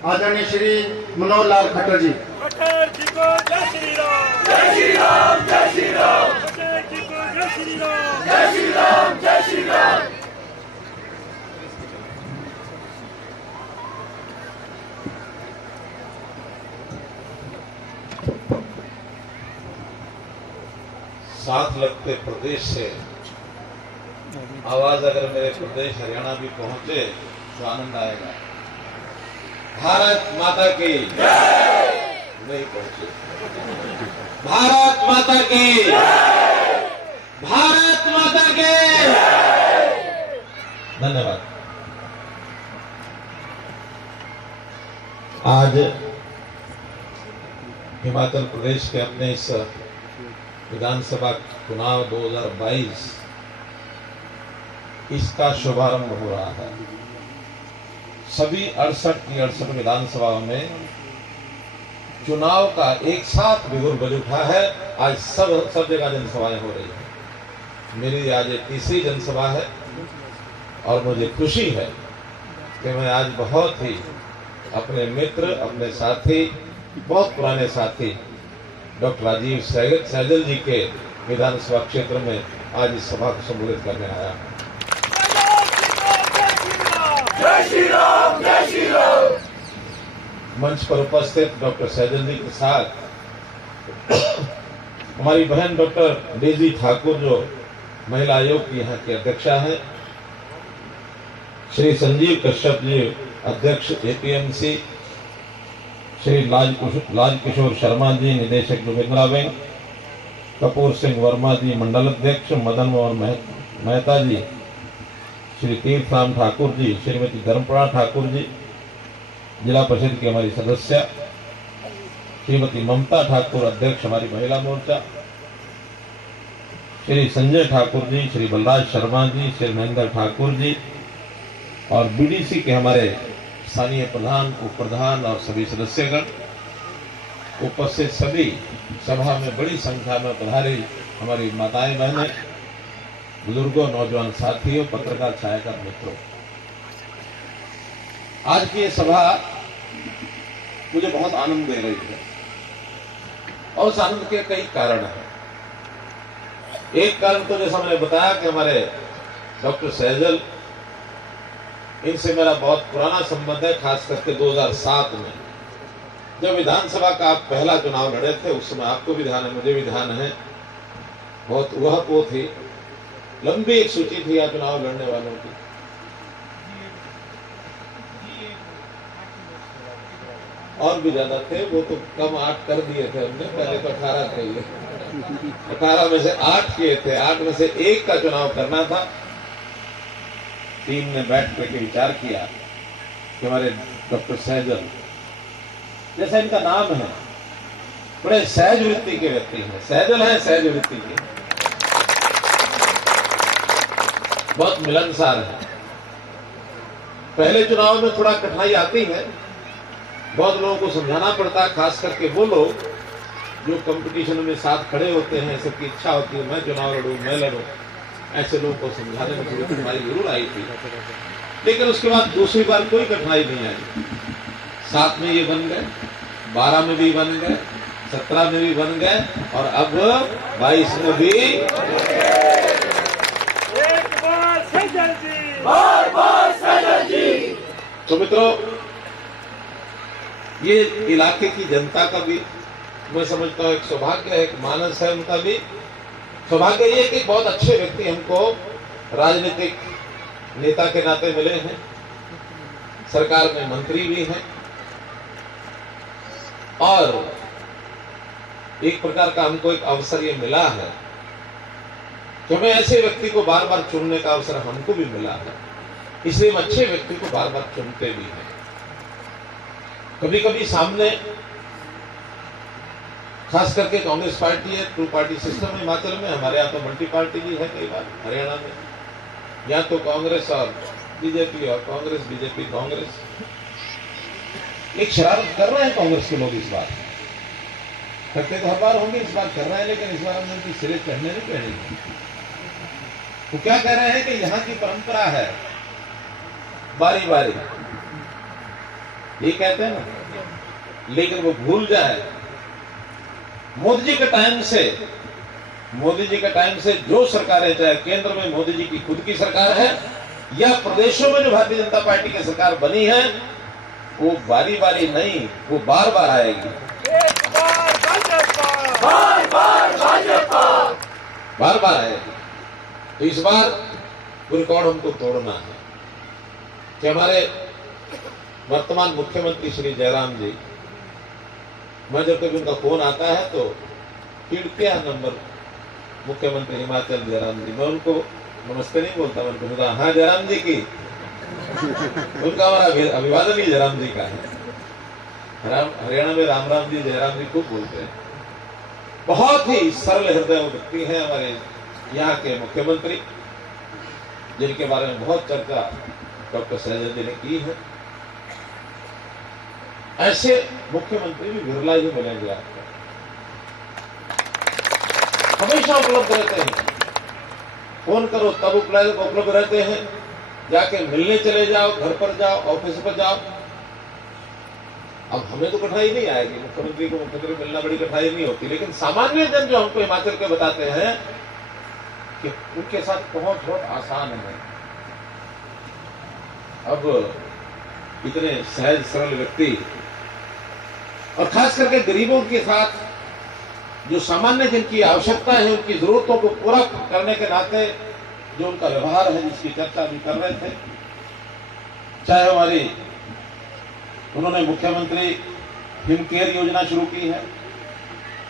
आदरणीय श्री मनोहर लाल खट्टर जी। खट्टर जी को जय श्री राम। जय श्री राम, जय श्री राम। खट्टर जी को जय श्री राम। जय श्री राम, जय श्री राम। साथ लगते प्रदेश से आवाज अगर मेरे प्रदेश हरियाणा भी पहुंचे तो आनंद आएगा। भारत माता की जय। नहीं पहुंचे। भारत माता की जय। भारत माता की जय। धन्यवाद। आज हिमाचल प्रदेश के अपने इस विधानसभा चुनाव 2022 इसका शुभारंभ हो रहा है। सभी 68 की 68 विधानसभाओं में चुनाव का एक साथ बिगुल बज उठा है। आज सब जगह जनसभाएं हो रही हैं। मेरी आज ये तीसरी जनसभा है और मुझे खुशी है कि मैं आज बहुत ही अपने मित्र, अपने साथी, बहुत पुराने साथी डॉक्टर राजीव सैजल जी के विधानसभा क्षेत्र में आज इस सभा को संबोधित करने आया हूं। जय श्री राम, जय श्री राम। मंच पर उपस्थित डॉक्टर सैजल जी के साथ हमारी बहन डॉक्टर डेजी ठाकुर जो महिला आयोग की यहाँ की अध्यक्षा है, श्री संजीव कश्यप जी अध्यक्ष एपीएमसी, श्री लाज किशोर शर्मा जी निदेशक जोगिंद्रा बैंक, कपूर सिंह वर्मा जी मंडल अध्यक्ष, मदन मोहन मेहता जी, श्री तीर्थराम ठाकुर जी, श्रीमती धर्मप्रणा ठाकुर जी, जिला परिषद की हमारी सदस्य श्रीमती ममता ठाकुर अध्यक्ष हमारी महिला मोर्चा, श्री संजय ठाकुर जी, श्री बलराज शर्मा जी, श्री महेंद्र ठाकुर जी और बीडीसी के हमारे स्थानीय प्रधान, उप प्रधान और सभी सदस्यगण, उपस्थित सभी सभा में बड़ी संख्या में पधारी हमारी माताएं, बहनें, बुजुर्गों, नौजवान साथियों, पत्रकार, छायाकार मित्रों, आज की ये सभा मुझे बहुत आनंद दे रही है और उस आनंद के कई कारण हैं। एक कारण तो जैसा मैंने बताया कि हमारे डॉक्टर सैजल, इनसे मेरा बहुत पुराना संबंध है, खास करके 2007 में जब विधानसभा का आप पहला चुनाव लड़े थे। उस समय आपको भी ध्यान है, मुझे भी ध्यान है, बहुत वो थी, लंबी एक सूची थी यहाँ चुनाव लड़ने वालों की। और भी ज्यादा थे, वो तो कम 8 कर दिए थे हमने, पहले तो 18 थे। 18 में से 8 किए थे, 8 में से 1 का चुनाव करना था। टीम ने बैठ करके विचार किया कि हमारे डॉक्टर सैजल, जैसा इनका नाम है, बड़े सहज वृत्ति के व्यक्ति हैं, सैजल है सहज वृत्ति के, बहुत मिलनसार है। पहले चुनाव में थोड़ा कठिनाई आती है, बहुत लोगों को समझाना पड़ता है, खास करके वो लोग जो कंपटीशन में साथ खड़े होते हैं, सबकी इच्छा होती है मैं चुनाव लड़ूं, मैं लड़ूं, ऐसे लोगों को समझाने में थोड़ी कठिनाई जरूर आई थी। लेकिन उसके बाद दूसरी बार कोई कठिनाई नहीं आई। 7 में ये बन गए, 12 में भी बन गए, 17 में भी बन गए और अब 22 में भी। एक बार सैजल जी, बार सैजल जी। तो मित्रों, ये इलाके की जनता का भी मैं समझता हूँ एक सौभाग्य है, एक मानस है उनका भी। सौभाग्य ये कि बहुत अच्छे व्यक्ति हमको राजनीतिक नेता के नाते मिले हैं, सरकार में मंत्री भी हैं और एक प्रकार का हमको एक अवसर ये मिला है कि हमें ऐसे व्यक्ति को बार बार चुनने का अवसर हमको भी मिला है। इसलिए हम अच्छे व्यक्ति को बार बार चुनते भी हैं। कभी कभी सामने, खास करके कांग्रेस पार्टी है, 2 पार्टी सिस्टम है हिमाचल में, हमारे यहाँ तो मल्टी पार्टी भी है कई बार, हरियाणा में या तो कांग्रेस और बीजेपी और कांग्रेस बीजेपी कांग्रेस। एक शरारत कर रहे हैं कांग्रेस के लोग, इस बार करते तो हर बार होंगे, इस बार कर रहे हैं, लेकिन इस बार हमने उनकी सिरे चढ़ने नहीं पड़ेगी। वो क्या कह रहे हैं कि यहाँ की परंपरा है बारी बारी ये कहते हैं ना, लेकिन वो भूल जाए मोदी जी के टाइम से जो सरकारें, चाहे केंद्र में मोदी जी की खुद की सरकार है या प्रदेशों में जो भारतीय जनता पार्टी की सरकार बनी है, वो बारी बारी नहीं, वो बार बार आएगी। एक बार भाजपा, बार बार भाजपा, बार बार आएगी। तो इस बार वो रिकॉर्ड हमको तोड़ना है कि हमारे वर्तमान मुख्यमंत्री श्री जयराम जी, मैं जब कभी उनका फोन आता है तो क्या नंबर मुख्यमंत्री हिमाचल जयराम जी, मैं उनको नमस्ते नहीं बोलता, मैं उनको हाँ जयराम जी की, उनका हमारा अभिवादन ही जयराम जी का है। हरियाणा में राम राम जी जयराम जी खूब बोलते हैं। बहुत ही सरल हृदय व्यक्ति हैं हमारे यहाँ के मुख्यमंत्री, जिनके बारे में बहुत चर्चा डॉक्टर सैजल जी ने की है। ऐसे मुख्यमंत्री भी विरला ही मिलेंगे आपको, हमेशा उपलब्ध रहते हैं, फोन करो तब उपलब्ध रहते हैं, जाके मिलने चले जाओ, घर पर जाओ, ऑफिस पर जाओ। अब हमें तो कठिनाई नहीं आएगी, मुख्यमंत्री को मुख्यमंत्री मिलना बड़ी कठिनाई नहीं होती, लेकिन सामान्य जन जो हमको हिमाचल के बताते हैं कि उनके साथ पहुंच बहुत आसान है। अब इतने सहज सरल व्यक्ति, और खास करके गरीबों के साथ जो सामान्य जिनकी आवश्यकता है, उनकी जरूरतों को पूरा करने के नाते जो उनका व्यवहार है, जिसकी चर्चा भी कर रहे थे, चाहे हमारी उन्होंने मुख्यमंत्री हिम केयर योजना शुरू की है,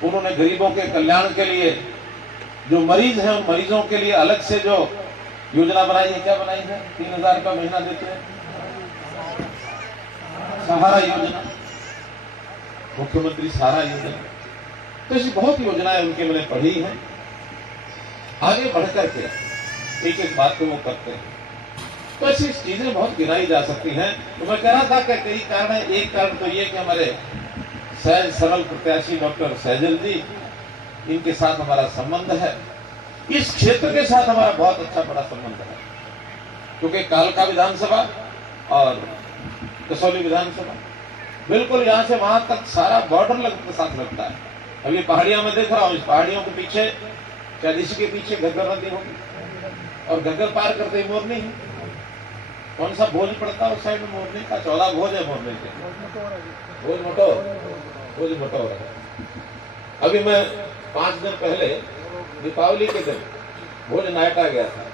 उन्होंने गरीबों के कल्याण के लिए जो मरीज हैं उन मरीजों के लिए अलग से जो योजना बनाई है, क्या बनाई है, 3,000 का महीना देते हैं, सहारा योजना, मुख्यमंत्री सहारा योजना। तो ऐसी बहुत योजनाएं उनके मैंने पढ़ी है। आगे बढ़कर के एक एक बात को वो करते हैं, तो ऐसी चीजें बहुत गिनाई जा सकती हैं। तो मैं कह रहा था कि कई कारण है। एक कारण तो ये कि हमारे सहज सरल प्रत्याशी डॉक्टर सैजल जी, इनके साथ हमारा संबंध है, इस क्षेत्र के साथ हमारा बहुत अच्छा बड़ा संबंध है, क्योंकि कालका विधानसभा और कसौली विधानसभा बिल्कुल यहाँ से वहां तक सारा बॉर्डर के साथ लगता है। अभी पहाड़ियां में देख रहा हूँ, इस पहाड़ियों के पीछे, क्या इसी के पीछे घग्गर नदी होगी, और घग्गर पार करते ही मोरनी है। कौन सा भोज पड़ता है उस साइड में मोरनी का? 14 भोज है मोरनी के, भोज मटोर है। अभी मैं 5 दिन पहले दीपावली के दिन भोज नायटा गया था,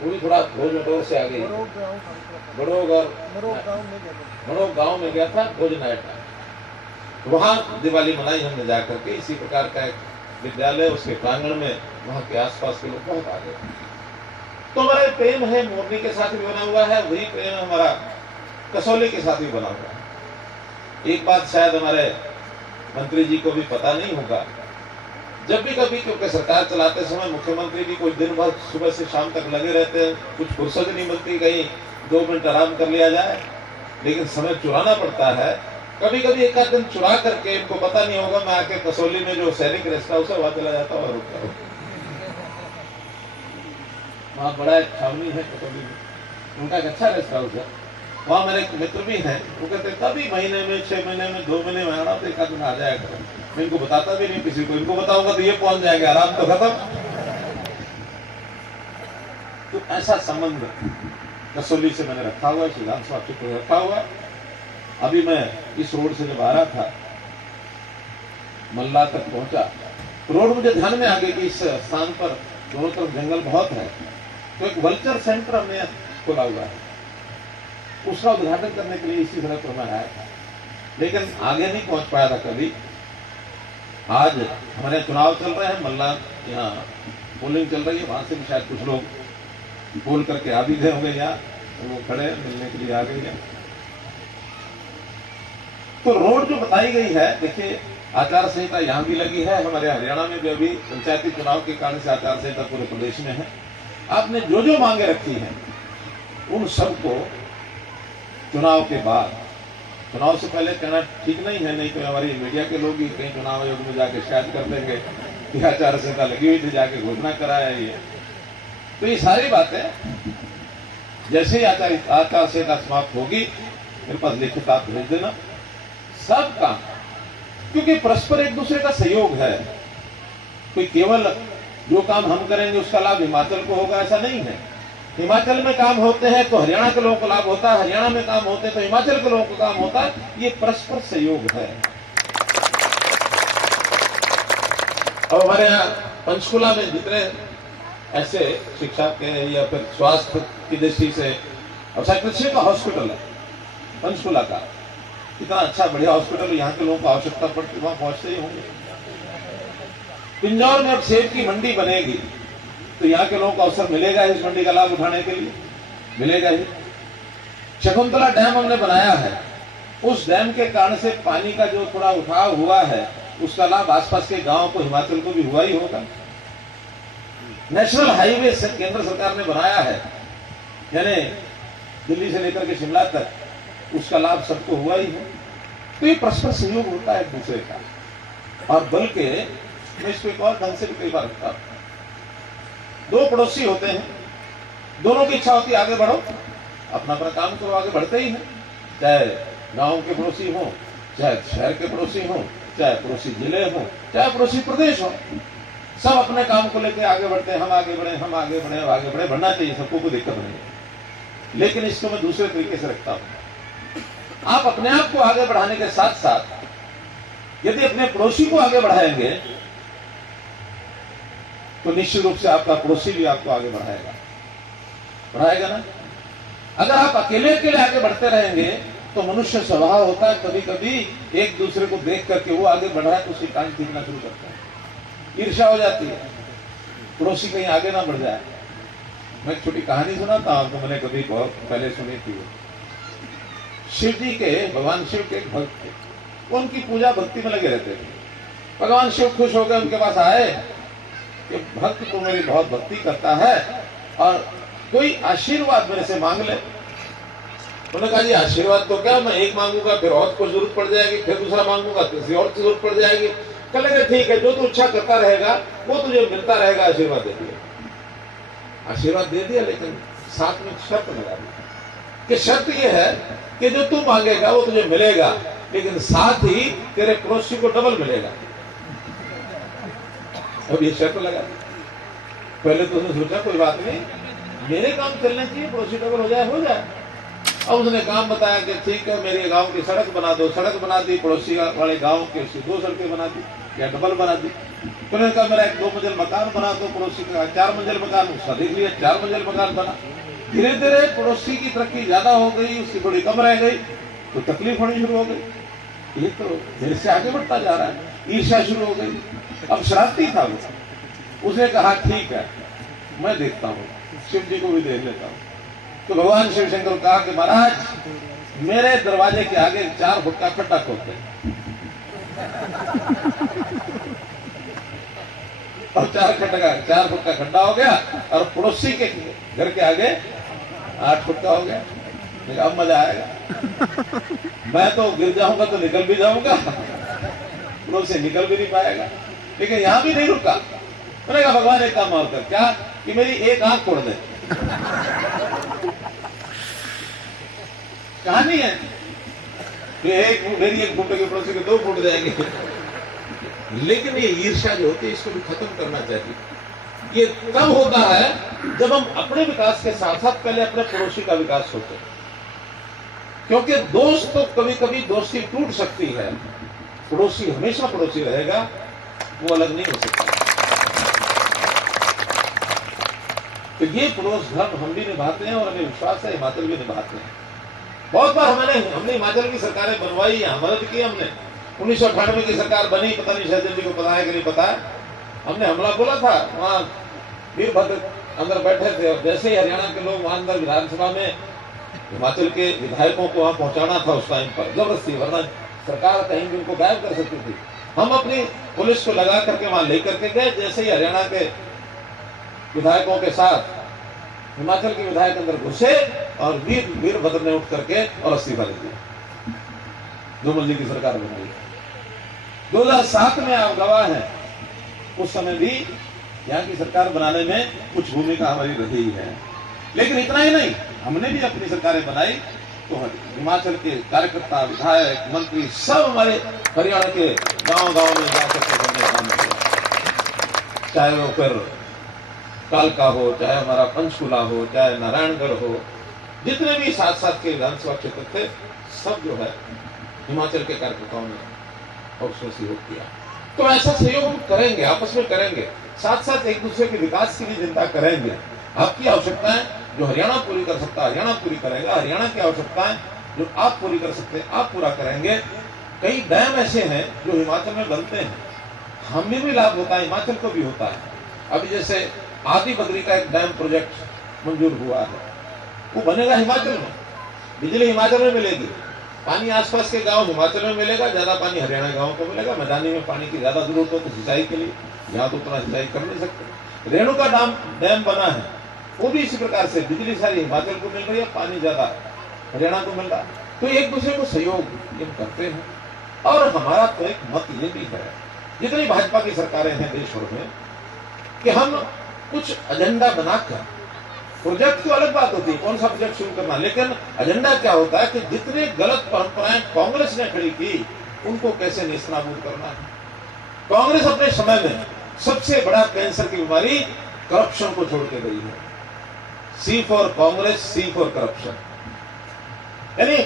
पूरी थोड़ा भोज मटोर से आ गई, मड़ो गांव में गया था भोज नायटा। वहां दिवाली मनाई हमने जाकर के। इसी प्रकार का एक विद्यालय, उसके प्रांगण में, वहां के आसपास के लोग बहुत आ गए। तो हमारा प्रेम है मोरनी के साथ भी बना हुआ है, वही प्रेम हमारा कसौली के साथ भी बना हुआ है। एक बात शायद हमारे मंत्री जी को भी पता नहीं होगा, जब भी कभी, क्योंकि सरकार चलाते समय मुख्यमंत्री भी कुछ दिन भर सुबह से शाम तक लगे रहते हैं, कुछ फुर्सत नहीं मिलती, कहीं 2 मिनट आराम कर लिया जाए, लेकिन समय चुराना पड़ता है। कभी कभी एक आध दिन चुरा करके, इनको पता नहीं होगा, मैं आके कसौली में जो सैनिक रेस्ट हाउस है वहां चला जाता हूँ और रुकता हूँ। वहाँ बड़ा एक छावनी है कसौली में, उनका एक अच्छा रेस्ट हाउस है। वहाँ मेरे एक मित्र भी हैं, वो कहते कभी महीने में, 6 महीने में, 2 महीने में आना तो एक आध दिन आ जाया करो। मैं इनको बताता भी नहीं किसी को, इनको बताऊंगा तो ये पहुंच जाएंगे, आराम तो खत्म। तो ऐसा संबंध कसौली से मैंने रखा हुआ है, विधानसभा क्षेत्र में रखा हुआ। अभी मैं इस रोड से जब आ रहा था, मल्ला तक पहुंचा, तो रोड मुझे ध्यान में आ गई कि इस स्थान पर दोनों तरफ जंगल बहुत है, तो एक वल्चर सेंटर हमने खोला हुआ है, उसका उद्घाटन करने के लिए इसी सड़क पर मैं आया था, लेकिन आगे नहीं पहुंच पाया था कभी। आज हमारे चुनाव चल रहे हैं, मल्ला यहाँ पोलिंग चल रही है, वहां से भी शायद कुछ लोग बोल करके आ भी गए होंगे यहाँ, तो वो खड़े मिलने के लिए आ गए हैं। तो रोड जो बताई गई है, देखिए आचार संहिता यहाँ भी लगी है, हमारे हरियाणा में जो भी पंचायती चुनाव के कारण से आचार संहिता पूरे प्रदेश में है। आपने जो जो मांगे रखी हैं, उन सबको चुनाव के बाद, चुनाव से पहले कहना ठीक नहीं है, नहीं तो हमारी मीडिया के लोग ही कहीं चुनाव आयोग में जाके शिकायत कर देंगे कि आचार संहिता लगी हुई थी, जाके घोषणा कराया ये। तो ये सारी बातें जैसे ही आचार संहिता समाप्त होगी, मेरे पास लिखित आप भेज देना। सब काम, क्योंकि परस्पर एक दूसरे का सहयोग है। कोई केवल जो काम हम करेंगे उसका लाभ हिमाचल को होगा ऐसा नहीं है। हिमाचल में काम होते हैं तो हरियाणा के लोगों को लाभ होता है, हरियाणा में काम होते हैं तो हिमाचल के लोगों को काम होता है। ये परस्पर सहयोग है। अब हमारे यहाँ पंचकुला में जितने ऐसे शिक्षा के या फिर स्वास्थ्य की दृष्टि से, और कृषि का हॉस्पिटल है पंचकुला का, इतना अच्छा बढ़िया हॉस्पिटल, यहाँ के लोगों को आवश्यकता पड़ती वहां पहुंचते ही होंगे। पिंजौर में अब सेब की मंडी बनेगी तो यहाँ के लोगों को अवसर मिलेगा इस मंडी का लाभ उठाने के लिए, मिलेगा ही। शकुंतला डैम हमने बनाया है, उस डैम के कारण से पानी का जो थोड़ा उठाव हुआ है उसका लाभ आसपास के गांव को, हिमाचल को भी हुआ ही होगा। नेशनल हाईवे से केंद्र सरकार ने बनाया है, यानी दिल्ली से लेकर के शिमला तक, उसका लाभ सबको हुआ ही है। तो ये परस्पर सहयोग होता है एक दूसरे का। और बल्कि मैं इसको एक और ढंग से भी कई बार रखता हूं, दो पड़ोसी होते हैं, दोनों की इच्छा होती है आगे बढ़ो, अपना अपना काम करो, आगे बढ़ते ही हैं। चाहे गांव के पड़ोसी हो, चाहे शहर के पड़ोसी हो, चाहे पड़ोसी जिले हो, चाहे पड़ोसी प्रदेश हो, सब अपने काम को लेकर आगे बढ़ते हैं। हम आगे बढ़े, हम आगे बढ़े, आगे बढ़े, बढ़ना चाहिए, सबको कोई दिक्कत नहीं है। लेकिन इसको मैं दूसरे तरीके से रखता हूं। आप अपने आप को आगे बढ़ाने के साथ साथ यदि अपने पड़ोसी को आगे बढ़ाएंगे तो निश्चित रूप से आपका पड़ोसी भी आपको आगे बढ़ाएगा, बढ़ाएगा ना। अगर आप अकेले अकेले आगे बढ़ते रहेंगे तो मनुष्य स्वभाव होता है, कभी कभी एक दूसरे को देख करके वो आगे बढ़ रहा है तो उसकी टांग खींचना शुरू करता है, ईर्ष्या हो जाती है, पड़ोसी कहीं आगे ना बढ़ जाए। मैं एक छोटी कहानी सुनाता हूं आपको, मैंने कभी बहुत पहले सुनी थी। शिव जी के, भगवान शिव के एक भक्त थे, वो उनकी पूजा भक्ति में लगे रहते थे। भगवान शिव खुश हो गए, उनके पास आए कि भक्त तो मेरी बहुत भक्ति करता है और कोई आशीर्वाद मेरे से मांग ले। उन्होंने कहा जी आशीर्वाद तो क्या, मैं एक मांगूंगा फिर और को जरूरत पड़ जाएगी, फिर दूसरा मांगूंगा किसी और की जरूरत पड़ जाएगी। कहेंगे ठीक है, जो तू इच्छा करता रहेगा वो तुझे मिलता रहेगा, आशीर्वाद दे दिया। आशीर्वाद दे दिया, लेकिन साथ में शर्त लगा दी कि शर्त यह है कि जो तू मांगेगा वो तुझे मिलेगा, लेकिन साथ ही तेरे पड़ोसी को डबल मिलेगा। अब ये शर्त लगा दी। पहले तो उसने सोचा कोई बात नहीं, मेरे काम चलने चाहिए, पड़ोसी डबल हो जाए, हो जाए। अब उसने काम बताया कि ठीक है, मेरे गांव की सड़क बना दो, सड़क बना दी, पड़ोसी वाले गांव के उसकी 2 सड़कें बना दी या डबल बना दी। तो उन्होंने कहा मेरा एक 2 मंजिल मकान बना दो, पड़ोसी का 4 मंजिल मकान, उसका देख लिया 4 मंजिल मकान बना। धीरे धीरे पड़ोसी की तरक्की ज्यादा हो गई, उसकी थोड़ी कम रह गई तो तकलीफ होनी शुरू हो गई। ये तो देर से आगे बढ़ता जा रहा है, ईर्ष्या शुरू हो गई। अब शरारती था वो, उसने कहा ठीक है मैं देखता हूँ, शिव जी को भी देख लेता हूँ। तो भगवान शिव शंकर को कहा कि महाराज मेरे दरवाजे के आगे 4 फुट का खड्डा खोदते और 4 फुट का खड्डा हो गया और पड़ोसी के घर के आगे 8 फुट का हो गया। अब मजा आएगा, मैं तो गिर जाऊंगा तो निकल भी जाऊंगा, पड़ोसी निकल भी नहीं पाएगा। लेकिन यहां भी नहीं रुका, मैंने कहा भगवान एक काम और कर, क्या कि मेरी एक आंख फोड़ दे। कहानी है कि मेरी 1 फुट के पड़ोसी के 2 फुट जाएंगे। लेकिन ये ईर्ष्या जो होती है इसको भी खत्म करना चाहिए। ये तब होता है जब हम अपने विकास के साथ साथ पहले अपने पड़ोसी का विकास सोचें, क्योंकि दोस्त तो कभी कभी दोस्ती टूट सकती है, पड़ोसी हमेशा पड़ोसी रहेगा, वो अलग नहीं हो सकता। तो ये पड़ोस धर्म हम भी निभाते हैं और हमें विश्वास है हिमाचल भी निभाते हैं। बहुत बार हमने हिमाचल की सरकारें बनवाई है, मदद की हमने। 1998 की सरकार बनी, पता नहीं शायद जी को पता है कि नहीं पता है, हमने हमला बोला था, वहां वीरभद्र अंदर बैठे थे और जैसे ही हरियाणा के लोग वहां अंदर विधानसभा में हिमाचल के विधायकों को वहां पहुंचाना था उस टाइम पर जबरदस्ती, वरना सरकार कहीं भी उनको गायब कर सकती थी। हम अपनी पुलिस को लगा करके वहां लेकर के गए, जैसे ही हरियाणा के विधायकों के साथ हिमाचल के विधायक अंदर घुसे और वीरभद्र ने उठ करके और इस्तीफा दे दिया। 2 मंजिल की सरकार बनाई। 2007 में आप गवाह हैं, उस समय भी यहाँ की सरकार बनाने में कुछ भूमिका हमारी रही है। लेकिन इतना ही नहीं, हमने भी अपनी सरकारें बनाई तो हिमाचल के कार्यकर्ता, विधायक, मंत्री सब हमारे हरियाणा के गांव-गांव में जाकर के हमने काम किया। चाहे वो फिर कालका हो, चाहे हमारा पंचकुला हो, चाहे नारायणगढ़ हो, जितने भी साथ के विधानसभा क्षेत्र थे, सब जो है हिमाचल के कार्यकर्ताओं ने और उसमें सहयोग किया। तो ऐसा सहयोग हम करेंगे, आपस में करेंगे, साथ साथ एक दूसरे के विकास की भी चिंता करेंगे। आपकी आवश्यकताएं जो हरियाणा पूरी कर सकता है, हरियाणा पूरी करेगा। हरियाणा की आवश्यकताएं जो आप पूरी कर सकते हैं, आप पूरा करेंगे। कई डैम ऐसे हैं जो हिमाचल में बनते हैं, हमें भी लाभ होता है, हिमाचल को भी होता है। अभी जैसे आदि बद्री का एक डैम प्रोजेक्ट मंजूर हुआ है, वो बनेगा हिमाचल में, बिजली हिमाचल में मिलेगी, पानी आसपास के गांव हिमाचल में मिलेगा, ज्यादा पानी हरियाणा गांव को मिलेगा। मैदानी में पानी की ज्यादा जरूरत हो तो सिंचाई के लिए, यहाँ तो उतना सिंचाई कर नहीं सकते। रेणुका डैम बना है, वो भी इसी प्रकार से बिजली सारी हिमाचल को मिल रही है, पानी ज्यादा हरियाणा को मिल रहा है। तो एक दूसरे को सहयोग हम करते हैं। और हमारा तो एक मत ये भी है, जितनी भाजपा की सरकारें हैं देश भर में, कि हम कुछ एजेंडा बनाकर, प्रोजेक्ट तो अलग बात होती है, कौन सा प्रोजेक्ट शुरू करना, लेकिन एजेंडा क्या होता है कि जितने गलत परंपराएं कांग्रेस ने खड़ी की, उनको कैसे नेस्तनाबूद करना है। कांग्रेस अपने समय में सबसे बड़ा कैंसर की बीमारी करप्शन को छोड़ के गई है। C for Congress, C for corruption, यानी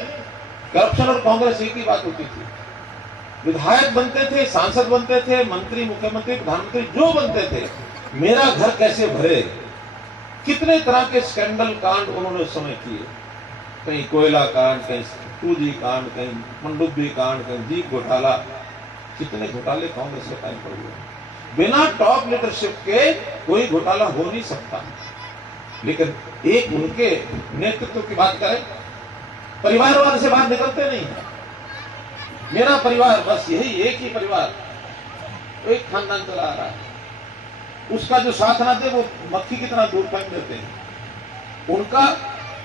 करप्शन और कांग्रेस एक ही बात होती थी। विधायक बनते थे, सांसद बनते थे, मंत्री, मुख्यमंत्री, प्रधानमंत्री जो बनते थे, मेरा घर कैसे भरे, कितने तरह के स्कैंडल कांड उन्होंने उस समय किए। कहीं कोयला कांड, कहीं 2G कांड, कहीं मंडुब्बी कांड, कहीं जीप घोटाला, कितने घोटाले कांग्रेस के टाइम पर हुए। बिना टॉप लीडरशिप के कोई घोटाला हो नहीं सकता। लेकिन एक उनके नेतृत्व की बात करें, परिवारवाद से बात निकलते नहीं है। मेरा परिवार, बस यही एक ही परिवार, एक खानदान चला आ रहा है, उसका जो साथ ना दे वो मक्खी कितना दूर फेंक देते हैं। उनका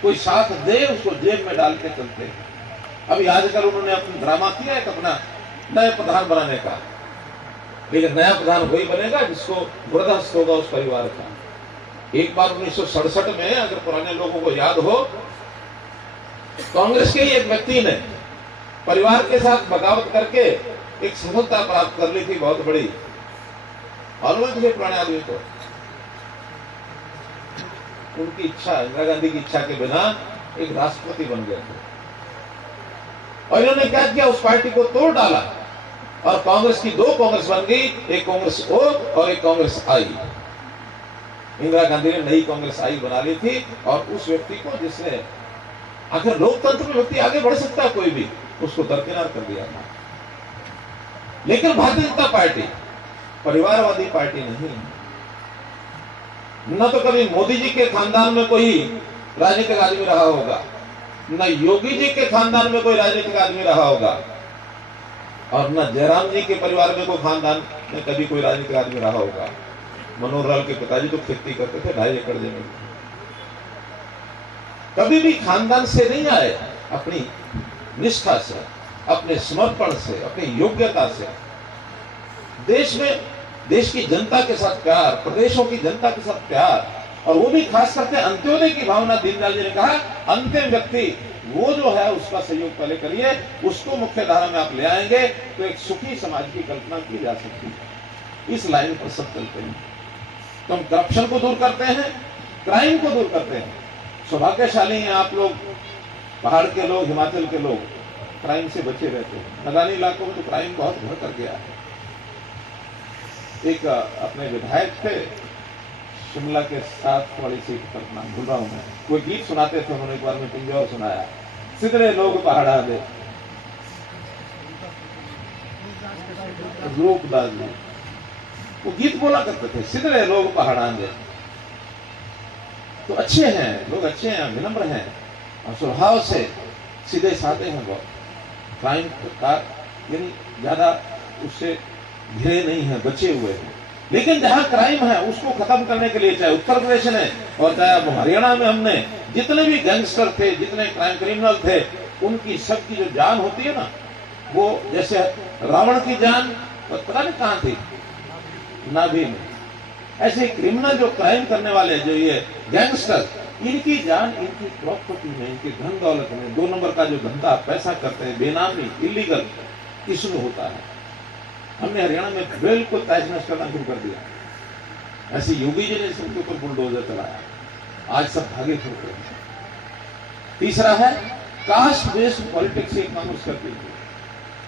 कोई साथ दे, उसको जेब में डाल के चलते हैं। अभी आजकल उन्होंने अपना ड्रामा किया है अपना नए प्रधान बनाने का, लेकिन नया प्रधान वही बनेगा जिसको बर्दाश्त होगा उस परिवार का। एक बार 1967 में, अगर पुराने लोगों को याद हो, कांग्रेस के ही एक व्यक्ति ने परिवार के साथ बगावत करके एक सफलता प्राप्त कर ली थी बहुत बड़ी। मालूम है तुझे पुराने आदमी को? उनकी इच्छा, इंदिरा गांधी की इच्छा के बिना एक राष्ट्रपति बन गए थे। और इन्होंने क्या किया, उस पार्टी को तोड़ डाला और कांग्रेस की 2 कांग्रेस बन गई, एक कांग्रेस ओ और एक कांग्रेस आई। इंदिरा गांधी ने नई कांग्रेस आई बना ली थी। और उस व्यक्ति को, जिसने, आखिर लोकतंत्र में व्यक्ति आगे बढ़ सकता है कोई भी, उसको दरकिनार कर दिया था। लेकिन भारतीय जनता पार्टी परिवारवादी पार्टी नहीं। न तो कभी मोदी जी के खानदान में कोई राजनीतिक आदमी रहा होगा, न योगी जी के खानदान में कोई राजनीतिक आदमी रहा होगा, और न जयराम जी के परिवार में कोई खानदान में कभी कोई राजनीतिक आदमी रहा होगा। मनोहर लाल के पिताजी तो खेती करते थे 2.5 एकड़ जमीन, कभी भी खानदान से नहीं आए, अपनी निष्ठा से, अपने समर्पण से, अपनी योग्यता से, देश में, देश की जनता के साथ प्यार, प्रदेशों की जनता के साथ प्यार, और वो भी खास करके अंत्योदय की भावना। दीनदयाल जी ने कहा, अंतिम व्यक्ति वो जो है उसका सहयोग पहले करिए, उसको मुख्य धारा में आप ले आएंगे तो एक सुखी समाज की कल्पना की जा सकती है। इस लाइन पर सब चलते हैं। तो हम करप्शन को दूर करते हैं, क्राइम को दूर करते हैं। सौभाग्यशाली हैं आप लोग, पहाड़ के लोग, हिमाचल के लोग, क्राइम से बचे रहते हैं। मैदानी इलाकों में तो क्राइम बहुत बढ़ कर गया है। एक अपने विधायक थे शिमला के साथ वाली सीट पर, नाम भूल रहा हूं मैं, कोई गीत सुनाते थे उन्होंने, एक बार में पिंजौर सुनाया, सिदरे लोग पहाड़ा दे, रूपदास जी वो गीत बोला करते थे, सिदरे लोग पहाड़ा दे। तो अच्छे हैं लोग, अच्छे हैं, विनम्र हैं और स्वभाव से सीधे साधे हैं बहुत। क्राइम का यानी ज्यादा उससे घिरे नहीं है, बचे हुए हैं। लेकिन जहां क्राइम है उसको खत्म करने के लिए, चाहे उत्तर प्रदेश में और चाहे अब हरियाणा में, हमने जितने भी गैंगस्टर थे, जितने क्राइम क्रिमिनल थे, उनकी सबकी जो जान होती है ना, वो जैसे रावण की जान पता नहीं कहां थी, नाभि में, ऐसे क्रिमिनल जो क्राइम करने वाले, जो ये गैंगस्टर, इनकी जान इनकी प्रॉपर्टी में, इनके धन दौलत में 2 नंबर का जो धंधा पैसा करते हैं बेनामी इलीगल, इसमें होता है। हमने हरियाणा में बिल्कुल तहस नहस करना शुरू कर दिया। ऐसे योगी जी ने सबके ऊपर बुलडोजर चलाया, आज सब भागे फिरते हैं। तीसरा है कास्ट बेस्ड पॉलिटिक्स से कांग्रेस करती है,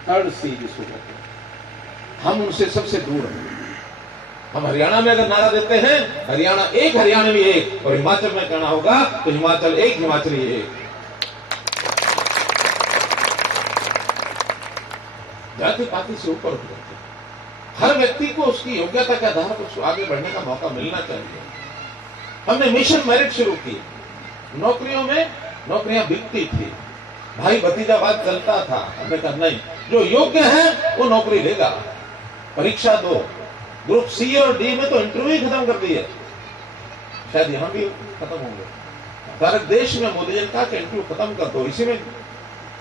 थर्ड सी जिसको कहते हैं। हम उनसे सबसे दूर हैं। हम हरियाणा में अगर नारा देते हैं हरियाणा एक, हरियाणवी एक, और हिमाचल में कहना होगा तो हिमाचल एक, हिमाचली एक। जाति पाति से ऊपर उठ जाते। हर व्यक्ति को उसकी योग्यता के आधार पर आगे बढ़ने का मौका मिलना चाहिए। हमने मिशन मेरिट शुरू की। नौकरियों में नौकरियां बिकती थी, भाई भतीजावाद चलता था। हमने कहा नहीं, जो योग्य है वो नौकरी लेगा। परीक्षा दो, ग्रुप सी और डी में तो इंटरव्यू ही खत्म कर दिए, शायद यहां भी खत्म होंगे। सारे देश में मोदी जी ने कहा कि इंटरव्यू खत्म कर दो, इसी में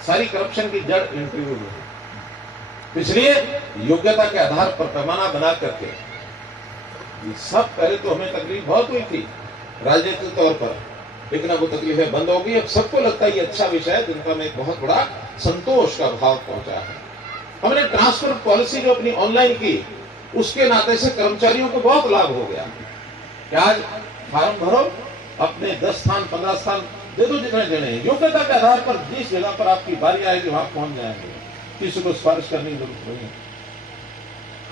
सारी करप्शन की जड़ इंटरव्यू है। इसलिए योग्यता के आधार पर पैमाना बना करके ये सब, पहले तो हमें तकलीफ बहुत हुई थी राजनीतिक तौर पर, लेकिन अब वो तकलीफें बंद हो गई। अब सबको लगता है ये अच्छा विषय है, जिनका में एक बहुत बड़ा संतोष का भाव पहुंचा है। हमने ट्रांसफर पॉलिसी जो अपनी ऑनलाइन की, उसके नाते से कर्मचारियों को बहुत लाभ हो गया कि आज फार्म भरो, अपने 10 स्थान 15 स्थान दे दो जितने देने हैं, योग्यता के आधार पर जिस जगह पर आपकी बारी आएगी वहां पहुंच जाएंगे, किसी को सिफारिश करने की जरूरत नहीं है।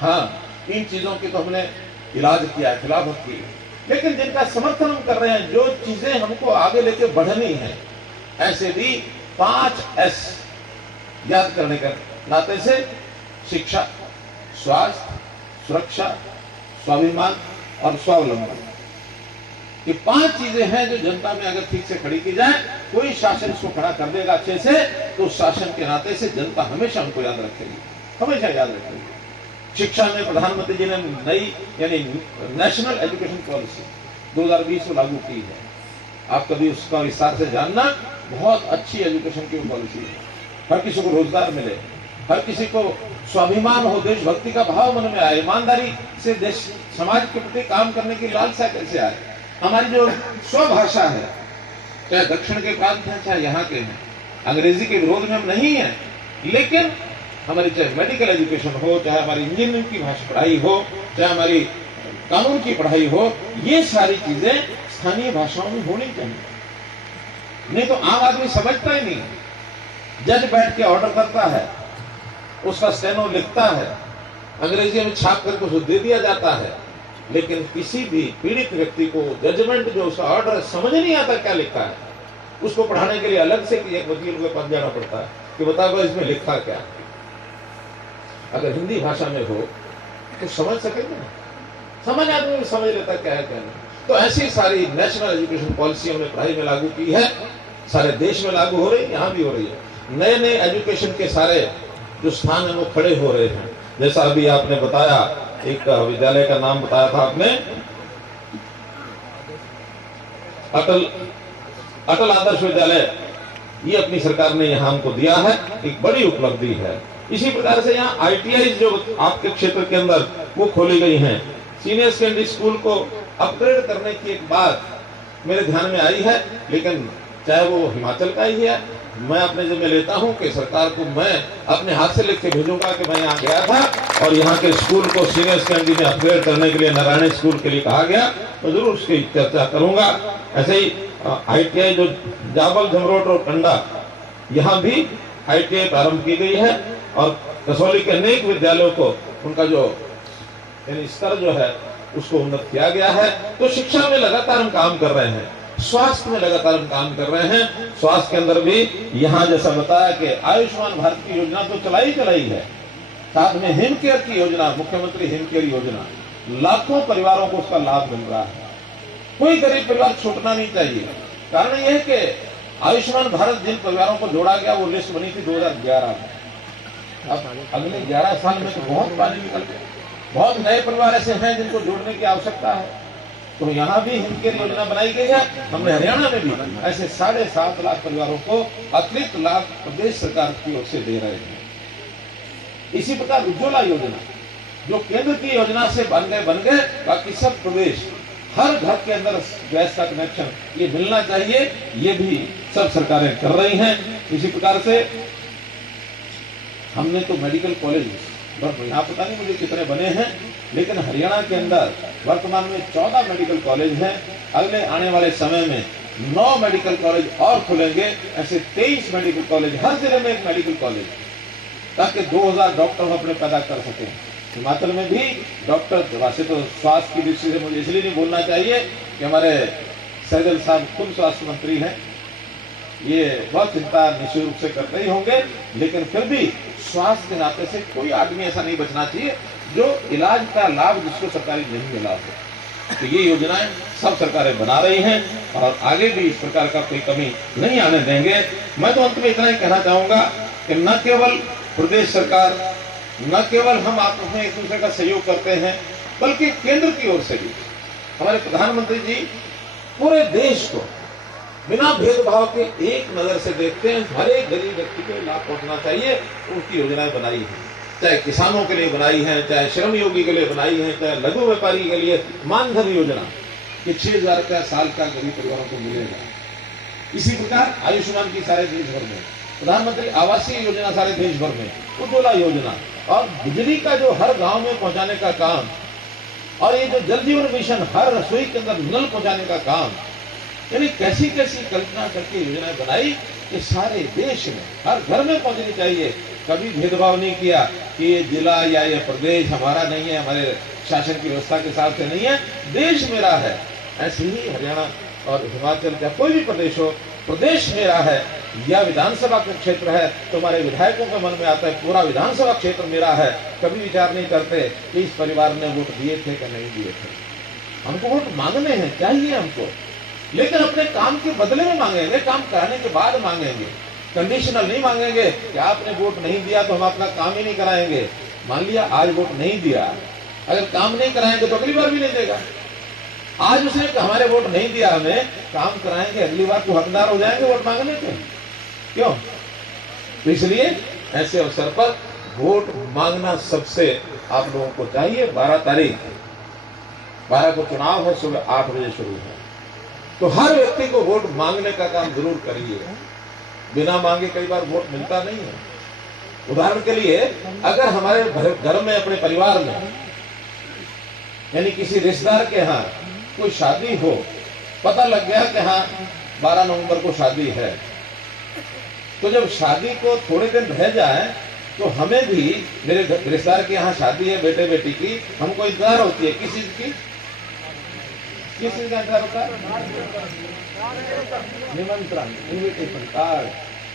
हाँ, इन चीजों की तो हमने इलाज किया, खिलाफत की, लेकिन जिनका समर्थन हम कर रहे हैं, जो चीजें हमको आगे लेके बढ़नी है, ऐसे भी 5S याद करने का नाते से शिक्षा, स्वास्थ्य, सुरक्षा, स्वाभिमान और स्वावलंबन, ये 5 चीजें हैं जो जनता में अगर ठीक से खड़ी की जाए, कोई शासन इसको खड़ा कर देगा अच्छे से, तो उस शासन के नाते से जनता हमेशा हमको याद रखेगी, हमेशा याद रखेगी। शिक्षा में प्रधानमंत्री जी ने नई यानी नेशनल एजुकेशन पॉलिसी 2020 को लागू की है। आप कभी उसका विस्तार से जानना, बहुत अच्छी एजुकेशन की पॉलिसी है। हर किसी को रोजगार मिले, हर किसी को स्वाभिमान हो, देशभक्ति का भाव मन में आए, ईमानदारी से देश समाज के प्रति काम करने की लालसा कैसे आए। हमारी जो स्वभाषा है, चाहे दक्षिण के प्रांत हैं चाहे यहाँ के हैं, अंग्रेजी के विरोध में हम नहीं है, लेकिन हमारी चाहे मेडिकल एजुकेशन हो, चाहे हमारी इंजीनियरिंग की भाषा पढ़ाई हो, चाहे हमारी कानून की पढ़ाई हो, ये सारी चीजें स्थानीय भाषाओं में होनी चाहिए। नहीं तो आम आदमी समझता ही नहीं। जज बैठ के ऑर्डर करता है, उसका स्टेनो लिखता है, अंग्रेजी में छाप करके उसे दे दिया जाता है, लेकिन किसी भी पीड़ित व्यक्ति को जजमेंट जो उसका ऑर्डर है समझ नहीं आता क्या लिखा है। उसको पढ़ाने के लिए अलग से एक वकील के पास जाना पड़ता है कि बताओ इसमें लिखा क्या। अगर हिंदी भाषा में हो तो समझ सकेंगे ना, सामान्य आदमी समझ लेता क्या है क्या नहीं। तो ऐसी सारी नेशनल एजुकेशन पॉलिसी हमने पढ़ाई में लागू की है, सारे देश में लागू हो रही है, यहाँ भी हो रही है। नए नए एजुकेशन के सारे जो स्थान है वो खड़े हो रहे हैं। जैसा अभी आपने बताया, एक विद्यालय का नाम बताया था आपने, अटल आदर्श विद्यालय, ये अपनी सरकार ने यहाँ हमको दिया है, एक बड़ी उपलब्धि है। इसी प्रकार से यहाँ ITI जो आपके क्षेत्र के अंदर वो खोली गई हैं, सीनियर सेकेंडरी स्कूल को अपग्रेड करने की एक बात मेरे ध्यान में आई है, लेकिन चाहे वो हिमाचल का ही है, मैं अपने जिम्मे लेता हूं कि सरकार को मैं अपने हाथ से लिख के भेजूंगा कि मैं यहाँ गया था और यहाँ के स्कूल को सीनियर सेकेंडरी में अपग्रेड करने के लिए नारायणी स्कूल के लिए कहा गया, तो जरूर उसकी चर्चा करूंगा। ऐसे ही ITI जो जाबल, झमरोट और कंडा, यहाँ भी ITI प्रारंभ की गई है और कसौली के अनेक विद्यालयों को उनका जो स्तर जो है उसको उन्नत किया गया है। तो शिक्षा में लगातार हम काम कर रहे हैं, स्वास्थ्य में लगातार हम काम कर रहे हैं। स्वास्थ्य के अंदर भी यहाँ जैसा बताया कि आयुष्मान भारत की योजना तो चलाई है, साथ में हिम केयर की योजना, मुख्यमंत्री हिम केयर योजना, लाखों परिवारों को उसका लाभ मिल रहा है। कोई गरीब परिवार छूटना नहीं चाहिए। कारण यह है कि आयुष्मान भारत जिन परिवारों को जोड़ा गया, वो लिस्ट बनी थी 2011 में, अब अगले 11 साल में तो बहुत पानी निकल गया। बहुत नए परिवार ऐसे हैं जिनको जोड़ने की आवश्यकता है। तो यहाँ भी हिम केयर योजना बनाई गई है। हमने हरियाणा में भी ऐसे 7.5 लाख परिवारों को अतिरिक्त लाभ प्रदेश सरकार की ओर से दे रहे हैं। इसी प्रकार उज्ज्वला योजना जो केंद्र की योजना से बन गए, बाकी सब प्रदेश हर घर के अंदर गैस का कनेक्शन ये मिलना चाहिए, ये भी सब सरकारें कर रही हैं। इसी प्रकार से हमने तो मेडिकल कॉलेज यहाँ पता नहीं मुझे कितने बने हैं, लेकिन हरियाणा के अंदर वर्तमान में 14 मेडिकल कॉलेज हैं। अगले आने वाले समय में 9 मेडिकल कॉलेज और खुलेंगे, ऐसे 23 मेडिकल कॉलेज, हर जिले में एक मेडिकल कॉलेज, ताकि 2000 डॉक्टर हम अपने पैदा कर सकें। हिमाचल में भी डॉक्टर, वैसे तो स्वास्थ्य की दृष्टि से मुझे इसलिए नहीं बोलना चाहिए कि हमारे सैदल साहब खुद स्वास्थ्य मंत्री हैं, ये बहुत चिंता निश्चित रूप से करते ही होंगे, लेकिन फिर भी स्वास्थ्य के नाते से कोई आदमी ऐसा नहीं बचना चाहिए जो इलाज का लाभ जिसको सरकारी नहीं मिला हो। तो ये योजनाएं सब सरकारें बना रही हैं और आगे भी इस प्रकार का कोई कमी नहीं आने देंगे। मैं तो अंत में इतना ही कहना चाहूंगा कि न केवल प्रदेश सरकार, न केवल हम आपस में एक दूसरे का सहयोग करते हैं, बल्कि केंद्र की ओर से भी हमारे प्रधानमंत्री जी पूरे देश को बिना भेदभाव के एक नजर से देखते हैं। हर एक गरीब व्यक्ति को लाभ पहुंचना चाहिए, उनकी योजनाएं बनाई हैं, चाहे किसानों के लिए बनाई है, चाहे श्रम योगी के लिए बनाई है, चाहे लघु व्यापारी के लिए मानधन योजना कि 6,000 का साल का गरीब परिवारों को मिलेगा। इसी प्रकार आयुष्मान की सारे देश भर में, प्रधानमंत्री आवासीय योजना सारे देश भर में, उज्ज्वला योजना और बिजली का जो हर गांव में पहुंचाने का काम, और ये जो जल जीवन मिशन हर रसोई के अंदर नल पहुंचाने का काम, यानी कैसी कैसी कल्पना करके योजनाएं बनाई कि सारे देश में हर घर में पहुंचनी चाहिए। कभी भेदभाव नहीं किया कि ये जिला या ये प्रदेश हमारा नहीं है, हमारे शासन की व्यवस्था के हिसाब से नहीं है, देश मेरा है। ऐसे ही हरियाणा और हिमाचल का कोई भी प्रदेश हो, प्रदेश मेरा है या विधानसभा का क्षेत्र है तो हमारे विधायकों के मन में आता है पूरा विधानसभा क्षेत्र मेरा है। कभी विचार नहीं करते कि इस परिवार ने वोट दिए थे कि नहीं दिए थे। हमको वोट मांगने हैं, चाहिए हमको, लेकिन अपने काम के बदले में मांगेंगे, काम कराने के बाद मांगेंगे, कंडीशनल नहीं मांगेंगे कि आपने वोट नहीं दिया तो हम अपना काम ही नहीं कराएंगे। मान लिया आज वोट नहीं दिया, अगर काम नहीं कराएंगे तो अगली बार भी नहीं देगा। आज उसने हमारे वोट नहीं दिया, हमें काम कराएंगे, अगली बार तो हकदार हो जाएंगे वोट मांगने के। क्यों? तो इसलिए ऐसे अवसर पर वोट मांगना सबसे आप लोगों को चाहिए। 12 तारीख 12 को चुनाव है, सुबह 8 बजे शुरू है, तो हर व्यक्ति को वोट मांगने का काम जरूर करिए। बिना मांगे कई बार वोट मिलता नहीं है। उदाहरण के लिए अगर हमारे घर में, अपने परिवार में, यानी किसी रिश्तेदार के यहाँ कोई शादी हो, पता लग गया कि हाँ 12 नवंबर को शादी है, तो जब शादी को थोड़े दिन रह जाए तो हमें भी, मेरे रिश्तेदार के यहाँ शादी है बेटे बेटी की, हमको इंतजार होती है किस चीज की, किस चीज का इंतजार होता है? निमंत्रण, इन्विटेशन कार्ड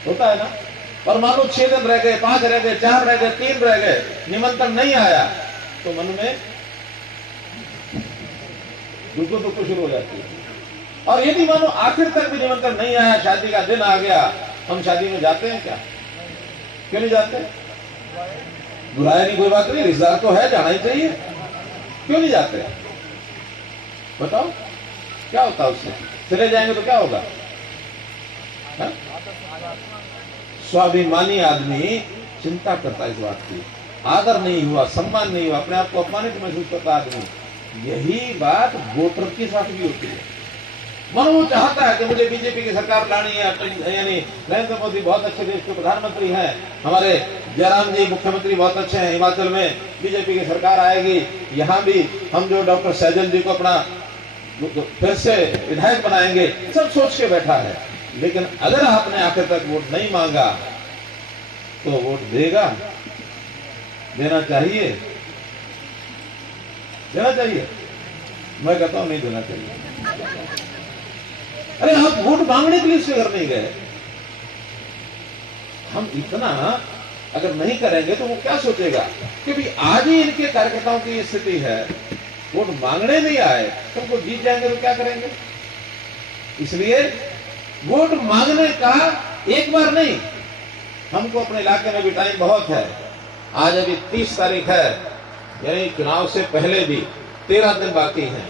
होता है ना। और मान लो 6 दिन रह गए, 5 रह गए, 4 रह गए, 3 रह गए, निमंत्रण नहीं आया तो मन में दुख शुरू हो जाती है। और यदि मानो आखिर तक भी निमंत्रण नहीं आया, शादी का दिन आ गया, हम शादी में जाते हैं क्या? क्यों नहीं जाते? बुलाया नहीं, कोई बात नहीं, रिश्तेदार तो है, जाना ही चाहिए, क्यों नहीं जाते? बताओ क्या होता है उससे? चले जाएंगे तो क्या होगा? स्वाभिमानी आदमी चिंता करता है इस बात की, आदर नहीं हुआ, सम्मान नहीं हुआ, अपने आप को अपमानित महसूस करता आदमी। यही बात वोटर के साथ भी होती है। मन वो चाहता है कि मुझे बीजेपी की सरकार लानी है, यानी नरेंद्र मोदी बहुत अच्छे देश के प्रधानमंत्री हैं, हमारे जयराम जी मुख्यमंत्री बहुत अच्छे हैं, हिमाचल में बीजेपी की सरकार आएगी, यहाँ भी हम जो डॉक्टर सैजल जी को अपना फिर से विधायक बनाएंगे, सब सोच के बैठा है। लेकिन अगर आपने आखिर तक वोट नहीं मांगा तो वोट देगा? देना चाहिए? देना चाहिए? मैं कहता हूं नहीं देना चाहिए। अरे आप वोट मांगने के लिए उसके घर नहीं गए। हम इतना अगर नहीं करेंगे तो वो क्या सोचेगा कि भी आज ही इनके कार्यकर्ताओं की ये स्थिति है, वोट मांगने नहीं आए, तुमको जीत जाएंगे तो क्या करेंगे? इसलिए वोट मांगने का एक बार नहीं, हमको अपने इलाके में भी टाइम बहुत है। आज अभी 30 तारीख है, यानी चुनाव से पहले भी 13 दिन बाकी हैं,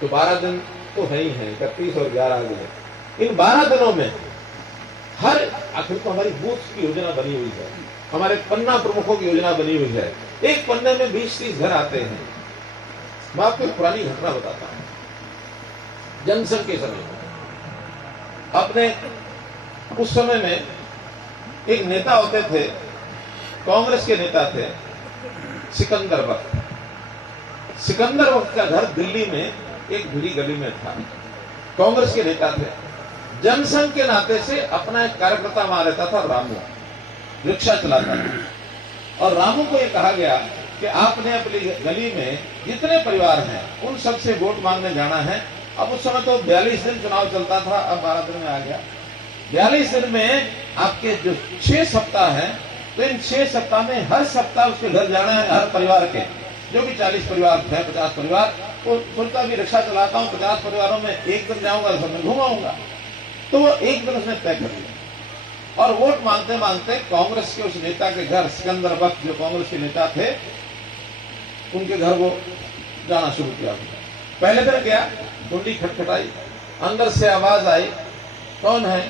तो 12 दिन तो है ही है, 31 और 11 दिन। इन 12 दिनों में हर, आखिर तो हमारी बूथ की योजना बनी हुई है, हमारे पन्ना प्रमुखों की योजना बनी हुई है। एक पन्ने में 20-30 घर आते हैं। मैं आपको एक पुरानी घटना बताता हूं। जनसंघ के समय अपने उस समय में एक नेता होते थे, कांग्रेस के नेता थे सिकंदर वक्त। सिकंदर वक्त का घर दिल्ली में एक भिड़ी गली में था। कांग्रेस के नेता थे। जनसंघ के नाते से अपना एक कार्यकर्ता वहां रहता था, रामू, रिक्शा चलाता था। और रामू को यह कहा गया कि आपने अपनी गली में जितने परिवार हैं उन सबसे वोट मांगने जाना है। अब उस समय तो 42 दिन चुनाव चलता था, अब 12 दिन में आ गया। 42 दिन में आपके जो 6 सप्ताह हैं, तो इन 6 सप्ताह में हर सप्ताह उसके घर जाना है, हर परिवार के, जो भी 40 परिवार थे, 50 परिवार, तो सोचता भी रिक्शा चलाता हूँ, 50 परिवारों में एक दिन जाऊंगा, सब में घुमाऊंगा। तो वो एक दिन उसने तय कर लिया और वोट मांगते मांगते कांग्रेस के उस नेता के घर, सिकंदर वक्त जो कांग्रेस के नेता थे, उनके घर वो जाना शुरू किया। पहले दिन गया, कुंडी खटखटाई, अंदर से आवाज आई, कौन है?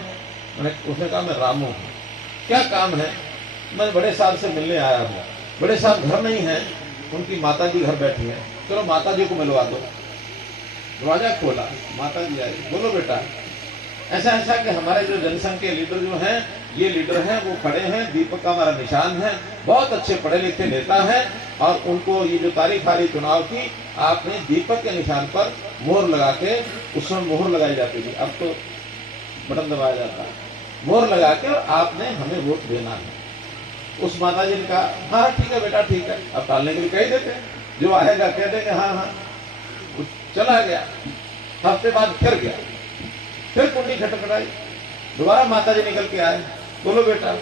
उसने कहा मैं रामू हूं। क्या काम है? मैं बड़े साहब से मिलने आया हूं। बड़े साहब घर नहीं है, उनकी माता जी घर बैठी है, चलो माता जी को मिलवा दो। दरवाजा खोला, माता जी आई, बोलो बेटा। ऐसा ऐसा कि हमारे जो जनसंघ के लीडर जो हैं, ये लीडर हैं, वो खड़े हैं, दीपक का हमारा निशान है, बहुत अच्छे पढ़े लिखे नेता हैं, और उनको ये जो तारीख आ रही चुनाव की, आपने दीपक के निशान पर मोहर लगा के, उस समय मोहर लगाई जाती थी, अब तो बटन दबाया जाता है, मोहर लगा के और आपने हमें वोट देना है। उस माता जी ने कहा हाँ ठीक है बेटा, ठीक है। अब टालने के लिए कह देते, जो आएगा कह देंगे हाँ हाँ। चला गया, हफ्ते बाद फिर गया, फिर कुंडी खटखटाई, दोबारा माता जी निकल के आए, बोलो बेटा।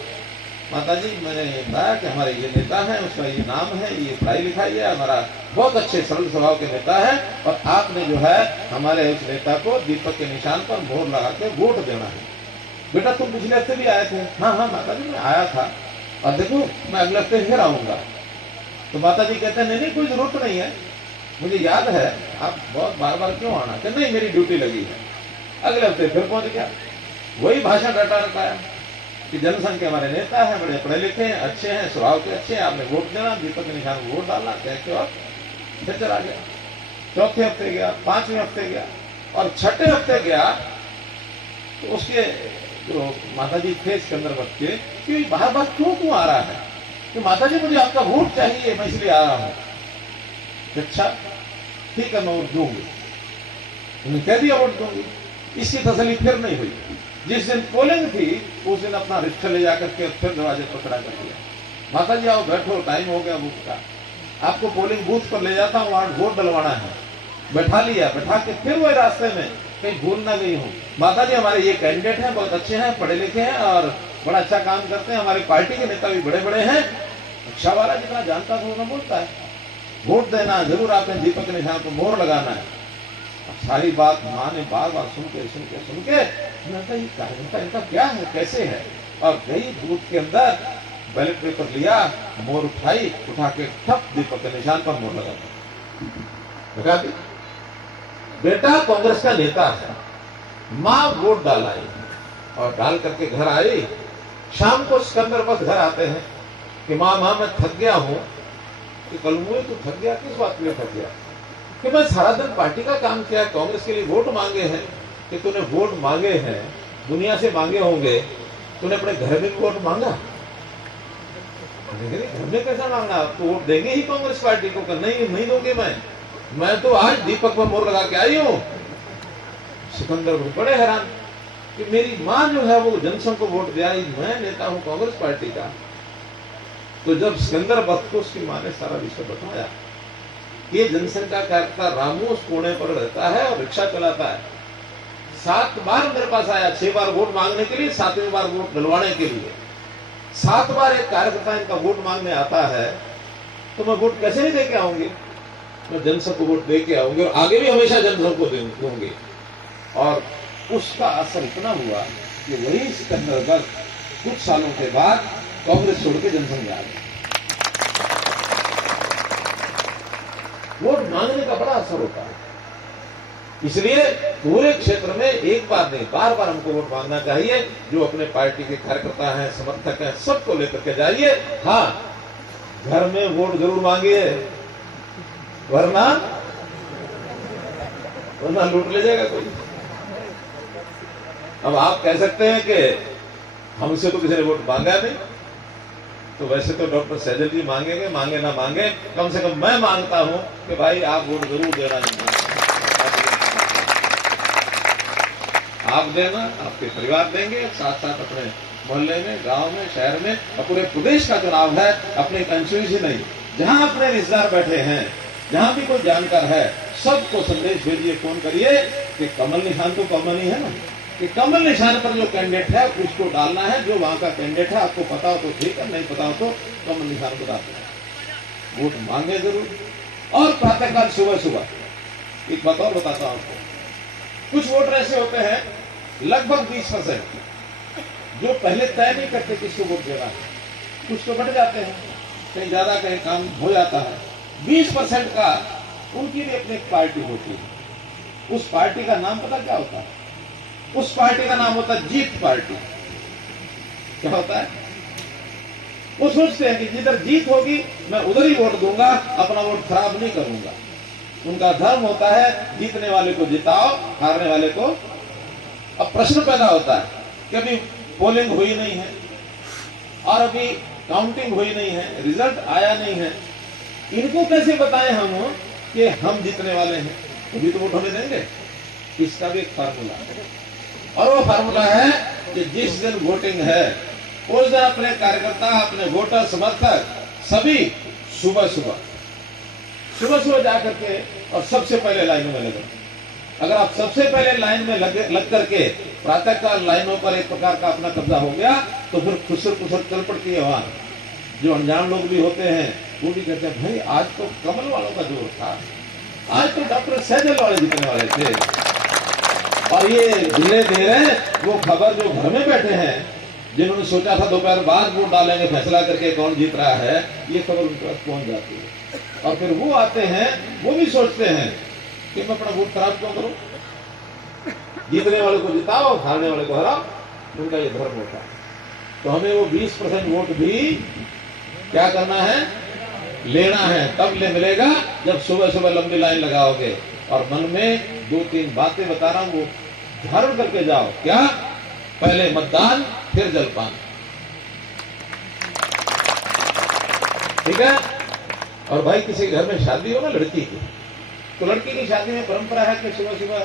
माता जी मैंने बताया कि हमारे ये नेता है, उसका ये नाम है, ये पढ़ाई लिखाई है, हमारा बहुत अच्छे सरल स्वभाव के नेता है, और आपने जो है हमारे उस नेता को दीपक के निशान पर मोहर लगा के वोट देना है। बेटा तुम पिछले हफ्ते भी आए थे? हाँ हाँ माता जी मैं आया था, और देखो मैं अगले हफ्ते फिर आऊंगा। तो माता जी कहते हैं नहीं नहीं कोई जरूरत नहीं है, मुझे याद है, आप बहुत बार बार क्यों आना? कि नहीं मेरी ड्यूटी लगी है। अगले हफ्ते फिर पहुंच गया, वही भाषण रटा रटाया कि जनसंघ के हमारे नेता हैं, बड़े पढ़े लिखे हैं, अच्छे हैं, स्वभाव के अच्छे हैं, आपने वोट देना, दीपक के निशान वोट डालना, कह के और फिर चला गया। चौथे हफ्ते गया, 5वें हफ्ते गया, और 6ठे हफ्ते गया तो उसके जो माता जी थे सिकंदर वक्त के, कि बार बार क्यों आ रहा है? कि माता जी मुझे आपका वोट चाहिए, मैं इसलिए आ रहा हूं। अच्छा ठीक है मैं वोट दूंगी, उन्होंने कह दिया वोट दूंगी। इसकी तसल्ली फिर नहीं हुई। जिस दिन पोलिंग थी उस दिन अपना रिक्शा ले जाकर के फिर दरवाजे पर खड़ा कर दिया, माता जी आओ बैठो, टाइम हो गया वोट का, आपको पोलिंग बूथ पर ले जाता हूँ, वहां वोट डलवाना है। बैठा लिया, बैठा के फिर वही रास्ते में कहीं भूल ना गई हूँ, माता जी हमारे ये कैंडिडेट हैं, बहुत अच्छे हैं, पढ़े लिखे हैं और बड़ा अच्छा काम करते हैं, हमारी पार्टी के नेता भी बड़े बड़े हैं, रिक्शा वाला जितना जानता था उतना बोलता है, वोट देना जरूर, आपने दीपक के निशान पर मोहर लगाना है। सारी बात माँ ने बार बार सुन के ये कार्यकर्ता इनका क्या है, कैसे है, और गई बूथ के अंदर बैलेट पेपर लिया, मोहर उठाई, उठा के ठप दीपक के निशान पर मोहर लगा दी। बेटा कांग्रेस का नेता है, माँ वोट डालाई और डाल करके घर आई। शाम को सिकंदर वक्त घर आते हैं कि माँ मैं थक गया हूं। कि कल मुझे तू थक गया, किस बात के लिए थक गया? कि मैं सारा दिन पार्टी का काम किया, कांग्रेस के लिए वोट मांगे हैं। कि तूने वोट मांगे हैं, दुनिया से मांगे होंगे, तूने अपने घर में वोट मांगा? घर में कैसा मांगना? तो वोट देंगे ही कांग्रेस पार्टी को? नहीं दूंगी मैं तो आज दीपक पर मोहर लगा के आई हूं। सिकंदर बड़े हैरान कि मेरी माँ जो है वो जनसंघ को वोट दे आई, मैं नेता हूं कांग्रेस पार्टी का। तो जब सिकंदर वक्त को उसकी माँ ने सारा विषय बताया, ये जनसंघ का कार्यकर्ता रामू उस कोने पर रहता है और रिक्शा चलाता है, 7 बार मेरे पास आया, 6 बार वोट मांगने के लिए, 7वीं बार वोट डलवाने के लिए। 7 बार एक कार्यकर्ता इनका वोट मांगने आता है, तो मैं वोट कैसे नहीं दे के आऊंगी? मैं जनसंघ को वोट दे के आऊंगी और आगे भी हमेशा जनसंघ को दूंगी। और उसका असर इतना हुआ कि वही सिकंदर वक्त कुछ सालों के बाद कांग्रेस छोड़ के जनसंघ में आ गया। वोट मांगने का बड़ा असर होता है, इसलिए पूरे क्षेत्र में एक बार नहीं, बार बार हमको वोट मांगना चाहिए। जो अपने पार्टी के कार्यकर्ता हैं, समर्थक हैं, सबको लेकर के जाइए। हाँ, घर में वोट जरूर मांगिए, वरना लूट ले जाएगा कोई। अब आप कह सकते हैं कि हमसे तो किसी ने वोट मांगा नहीं, तो वैसे तो डॉक्टर सैजल जी मांगेंगे, मांगे ना मांगे, कम से कम मैं मांगता हूं कि भाई आप वोट जरूर देना चाहिए। आप देना, आपके परिवार देंगे, साथ साथ अपने मोहल्ले में, गांव में, शहर में, और पूरे प्रदेश का चुनाव है, अपने कंस्टिट्यूंसी नहीं, जहां अपने रिश्तेदार बैठे हैं, जहां भी कोई जानकार है, सबको संदेश भेजिए, फोन करिए कि कमल निशान तो कॉमन ही है ना, कि कमल निशान पर जो कैंडिडेट है उसको डालना है, जो वहां का कैंडिडेट है आपको पता हो तो ठीक है, नहीं पता हो तो कमल निशान को डालना है। वोट मांगे जरूर, और प्रातःकाल सुबह सुबह एक बात और बताता हूं आपको, कुछ वोटर ऐसे होते हैं लगभग 20% जो पहले तय नहीं करते किसको वोट देना है, कुछ तो बढ़ जाते हैं, कहीं ज्यादा कहीं कम हो जाता है। 20% का उनकी भी अपनी एक पार्टी होती है, उस पार्टी का नाम पता क्या होता है? उस पार्टी का नाम होता है जीत पार्टी। क्या होता है? वो सोचते हैं कि जिधर जीत होगी मैं उधर ही वोट दूंगा, अपना वोट खराब नहीं करूंगा। उनका धर्म होता है जीतने वाले को जिताओ, हारने वाले को। अब प्रश्न पैदा होता है कि अभी पोलिंग हुई नहीं है और अभी काउंटिंग हुई नहीं है, रिजल्ट आया नहीं है, इनको कैसे बताएं हम कि हम जीतने वाले हैं? अभी तो वोट होने देंगे। इसका भी एक फार्मूला है, और वो फार्मूला है कि जिस दिन वोटिंग है उस दिन अपने कार्यकर्ता, अपने वोटर, समर्थक सभी सुबह सुबह जाकर के और सबसे पहले लाइनों में लगे। अगर आप सबसे पहले लाइन में लग करके प्रातःकाल लाइनों पर एक प्रकार का अपना कब्जा हो गया तो फिर खुसर चल पड़ती है। वहां जो अनजान लोग भी होते हैं वो भी कहते हैं भाई आज तो कमल वालों का जोर था, आज तो डॉक्टर सैजल वाले जीतने वाले थे, और ये ढीले दे रहे वो खबर जो घर में बैठे हैं, जिन्होंने सोचा था दोपहर बाद वोट डालेंगे फैसला करके कौन जीत रहा है, ये खबर उनके पास पहुंच जाती है। और फिर वो आते हैं, वो भी सोचते हैं कि मैं अपना वोट खराब क्यों करूं, जीतने वाले को जिताओ, हारने वाले को हराओ, उनका ये धर्म होता है। तो हमें वो 20% वोट भी क्या करना है, लेना है। तब ले मिलेगा जब सुबह लंबी लाइन लगाओगे और मन में 2-3 बातें बता रहा हूं, वो धारण करके जाओ। क्या? पहले मतदान, फिर जलपान। ठीक है? और भाई किसी घर में शादी हो ना लड़की की, तो लड़की की शादी में परंपरा है कि सुबह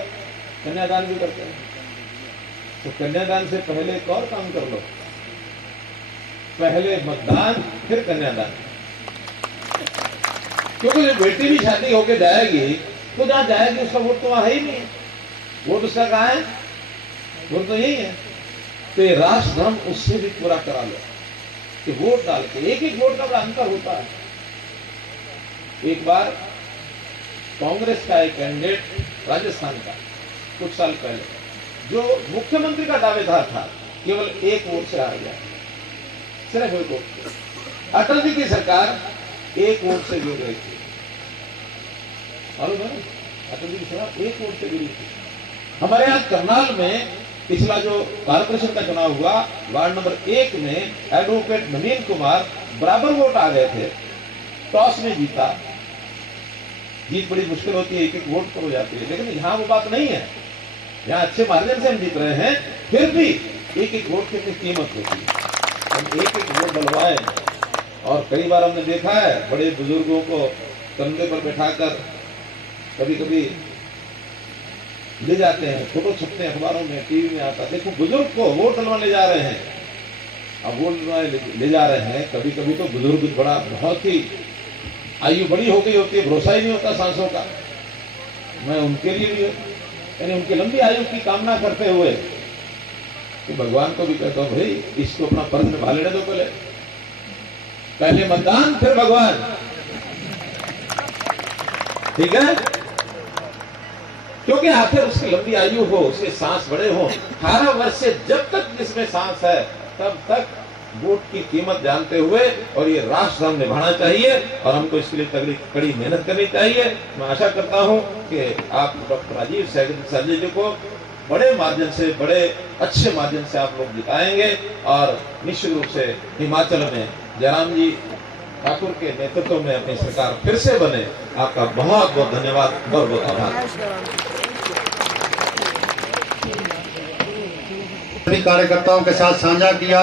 कन्यादान भी करते हैं। तो कन्यादान से पहले एक और काम कर लो, पहले मतदान फिर कन्यादान। क्योंकि जब बेटी भी शादी होके जाएगी तो जहां जाएगी उसका वोट तो वहां है ही नहीं है, वोट उसका कहां है? वोट तो यही है। तो ये राष्ट्र धर्म उससे भी पूरा करा लो कि वोट डाल के एक वोट का बड़ा अंतर होता है। एक बार कांग्रेस का एक कैंडिडेट राजस्थान का कुछ साल पहले, जो मुख्यमंत्री का दावेदार था, केवल 1 वोट से हार गया, सिर्फ 1 वोट। अटल जी की सरकार 1 वोट से गिर गई थी, मालूम है? अटल जी की सरकार 1 वोट से गिरी थी। हमारे यहाँ करनाल में पिछला जो कारपोरेशन का चुनाव हुआ, वार्ड नंबर 1 में एडवोकेट नवीन कुमार बराबर वोट आ गए थे, टॉस में जीता। जीत बड़ी मुश्किल होती है, 1-1 वोट पर हो जाती है, लेकिन यहाँ वो बात नहीं है। यहाँ अच्छे मार्जिन से हम जीत रहे हैं, फिर भी 1-1 वोट की कीमत होती है। हम 1-1 वोट डलवाए, और कई बार हमने देखा है बड़े बुजुर्गों को कंधे पर बैठाकर कभी कभी ले जाते हैं, फोटो छपते हैं अखबारों में, टीवी में आता है, देखो बुजुर्ग को वोट डलवा ले जा रहे हैं। अब वोट ले जा रहे हैं, कभी कभी तो बुजुर्ग बड़ा बहुत ही आयु बड़ी हो गई होती है, भरोसा ही नहीं होता सांसों का। मैं उनके लिए भी, यानी उनकी लंबी आयु की कामना करते हुए कि भगवान को भी कहता हूं भाई इसको अपना फर्ज निभा लेने दो, पहले मतदान फिर भगवान। ठीक है? क्योंकि आखिर उसकी लंबी आयु हो, उसके सांस बड़े हो। 18 वर्ष से जब तक जिसमें सांस है तब तक वोट की कीमत जानते हुए और ये राष्ट्र धर्म निभाना चाहिए, और हमको इसके लिए तगड़ी कड़ी मेहनत करनी चाहिए। मैं आशा करता हूं कि आप डॉक्टर राजीव सैजल जी को बड़े मार्जिन से, बड़े अच्छे मार्जिन से आप लोग जिताएंगे, और निश्चित रूप से हिमाचल में जयराम जी ठाकुर के नेतृत्व में अपनी सरकार फिर से बने। आपका बहुत बहुत धन्यवाद, बहुत बहुत आभार। कार्यकर्ताओं के साथ साझा किया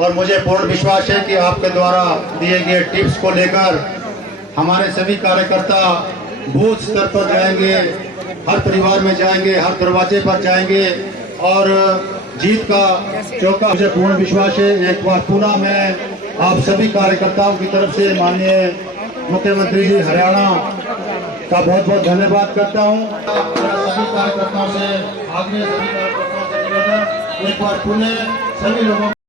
और मुझे पूर्ण विश्वास है कि आपके द्वारा दिए गए टिप्स को लेकर हमारे सभी कार्यकर्ता बूथ स्तर पर जाएंगे, हर परिवार में जाएंगे, हर दरवाजे पर जाएंगे और जीत का चौका मुझे पूर्ण विश्वास है। एक बार पुनः मैं आप सभी कार्यकर्ताओं की तरफ से माननीय मुख्यमंत्री जी हरियाणा का बहुत बहुत धन्यवाद करता हूं। सभी कार्यकर्ताओं से आगे सभी कार्यकर्ताओं से निवेदन, एक बार पुनः सभी लोगों